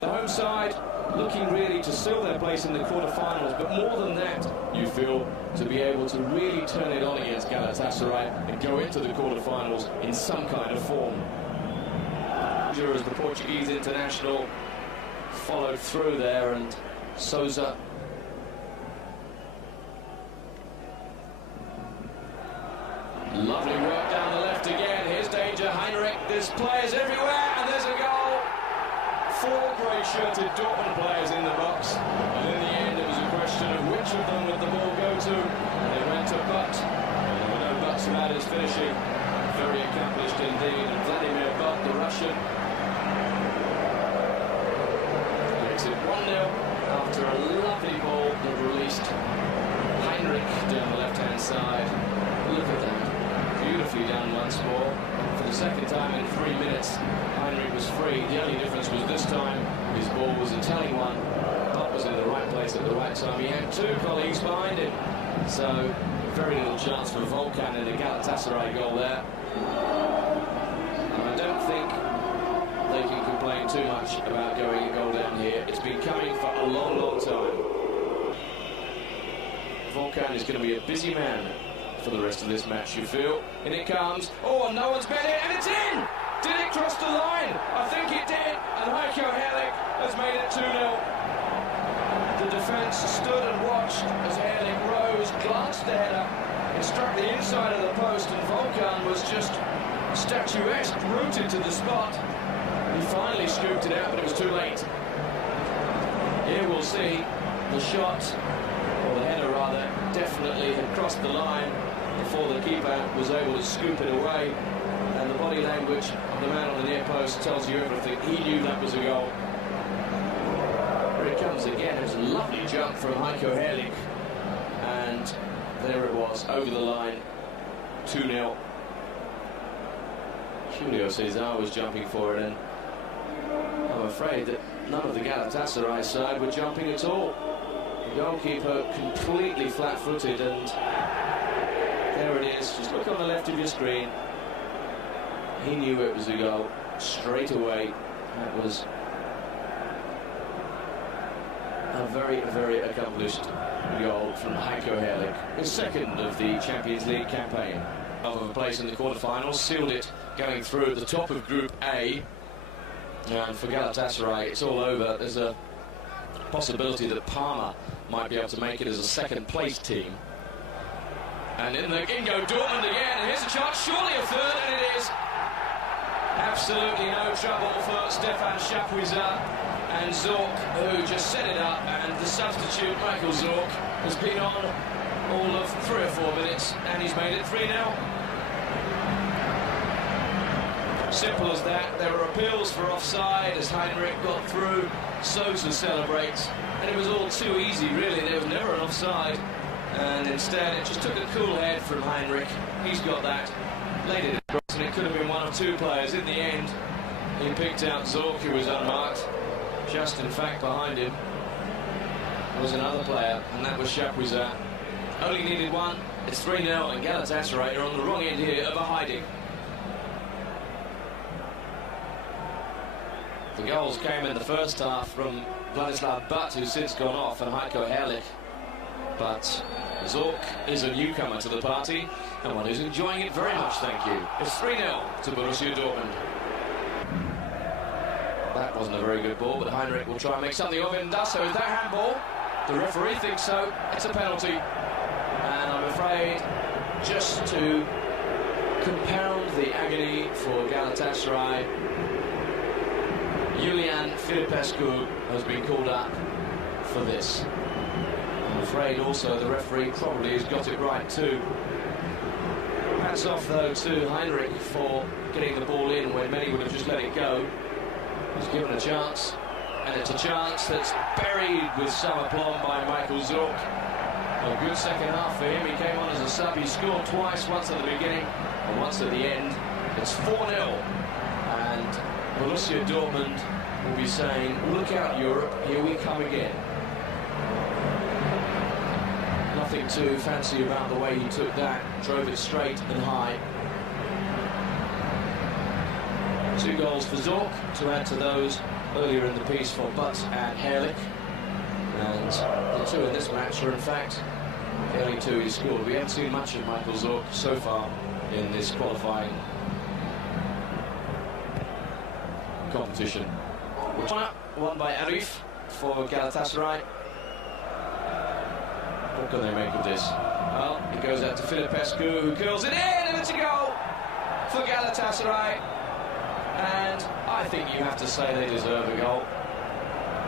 The home side looking really to seal their place in the quarter-finals, but more than that, you feel, to be able to really turn it on against Galatasaray and go into the quarter-finals in some kind of form. As the Portuguese international followed through there, and Sousa lovely work down the left again. Here's danger. Heinrich, there's players everywhere, and there's a goal. 4 grey-shirted Dortmund players in the box, and in the end it was a question of which of them would the ball go to. They went to Butt, and there were no buts about his finishing. Very accomplished indeed, and Vladimir Butt, the Russian, makes it 1-0 after a lovely ball that released Heinrich down the left-hand side. Look at that. Beautifully done once more. For the second time in 3 minutes, Heinrich was free. The only difference was this time his ball was a telling one. Butt was in the right place at the right time. He had 2 colleagues behind him. So, very little chance for Volkan in the Galatasaray goal there. And I don't think they can complain too much about going a goal down here. It's been coming for a long, long time. Volkan is going to be a busy man for the rest of this match, you feel. In it comes. Oh, and no one's bet it, and it's in! Did it cross the line? I think it did, and Heiko Herrlich has made it 2-0. The defence stood and watched as Herrlich rose, glanced the header, it struck the inside of the post, and Volkan was just statuesque, rooted to the spot. He finally scooped it out, but it was too late. Here we'll see the shot, or the header rather, definitely had crossed the line before the keeper was able to scoop it away, and the body language of the man on the near post tells you everything. He knew that was a goal. Here it comes again. It was a lovely jump from Heiko Herrlich, and there it was, over the line, 2-0. Julio Cesar was jumping for it, and I'm afraid that none of the Galatasaray side were jumping at all. The goalkeeper completely flat-footed, and there it is. Just look on the left of your screen. He knew it was a goal straight away. That was a very, very accomplished goal from Heiko Herrlich. His second of the Champions League campaign. Of a place in the quarterfinals, sealed it going through at the top of Group A. And for Galatasaray, it's all over. There's a possibility that Parma might be able to make it as a second-place team. And in go Dortmund again, and here's a chance, surely a third, and it is. Absolutely no trouble for Stefan Chapuisat and Zorc, who just set it up, and the substitute, Michael Zorc, has been on all of 3 or 4 minutes, and he's made it 3-0. Simple as that. There were appeals for offside as Heinrich got through. Sousa celebrates, and it was all too easy, really. There was never an offside, and instead it just took a cool head from Heinrich. He's got that, laid it across, and it could have been 1 of 2 players. In the end, he picked out Zorc, who was unmarked. Just in fact behind him was another player, and that was Chapuisat. Only needed 1. It's 3-0, and Galatasaray are on the wrong end here of a hiding. The goals came in the first half from Vladislav Butt, who's since gone off, and Heiko Herrlich. But Zorc is a newcomer to the party, and one who's enjoying it very much, thank you. It's 3-0 to Borussia Dortmund. That wasn't a very good ball, but Heinrich will try and make something of it, and does so. Is that handball? The referee thinks so. It's a penalty. And I'm afraid, just to compound the agony for Galatasaray, Iulian Filipescu has been called up for this. I'm afraid also the referee probably has got it right too. Hats off though to Heinrich for getting the ball in when many would have just let it go. He's given a chance, and it's a chance that's buried with some aplomb by Michael Zorc. A good second half for him. He came on as a sub. He scored twice, once at the beginning and once at the end. It's 4-0, and Borussia Dortmund will be saying, look out Europe, here we come again. Nothing too fancy about the way he took that, drove it straight and high. 2 goals for Zorc to add to those earlier in the piece for Butt and Herlich. And the 2 in this match are in fact the only 2 he scored. We haven't seen much of Michael Zorc so far in this qualifying competition. Won by Arif for Galatasaray. What can they make of this? Well, it goes out to Filipescu, who curls it in, and it's a goal for Galatasaray. And I think you have to say they deserve a goal.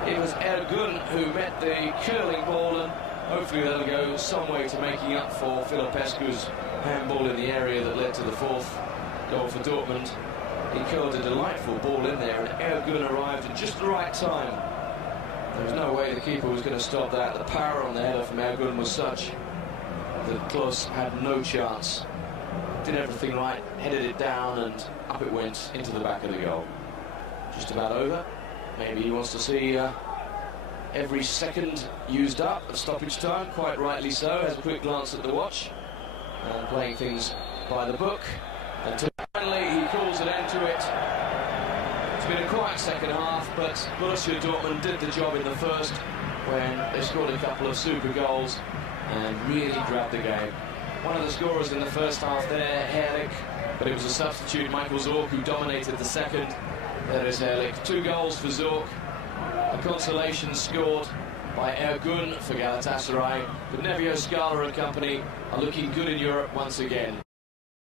It was Ergun who met the curling ball, and hopefully that'll go some way to making up for Filipescu's handball in the area that led to the 4th goal for Dortmund. He curled a delightful ball in there, and Ergun arrived at just the right time. There was no way the keeper was going to stop that. The power on the header from Ergun was such that Klose had no chance. Did everything right, headed it down, and up it went into the back of the goal. Just about over. Maybe he wants to see every second used up at stoppage time, quite rightly so. Has a quick glance at the watch and playing things by the book. And finally he calls an end to it. It's been a quiet second half, but Borussia Dortmund did the job in the first when they scored a couple of super goals and really grabbed the game. One of the scorers in the first half there, Herlich, but it was a substitute, Michael Zorc, who dominated the second. There is Herlich. 2 goals for Zorc. A consolation scored by Ergun for Galatasaray. But Nevio Scala and company are looking good in Europe once again.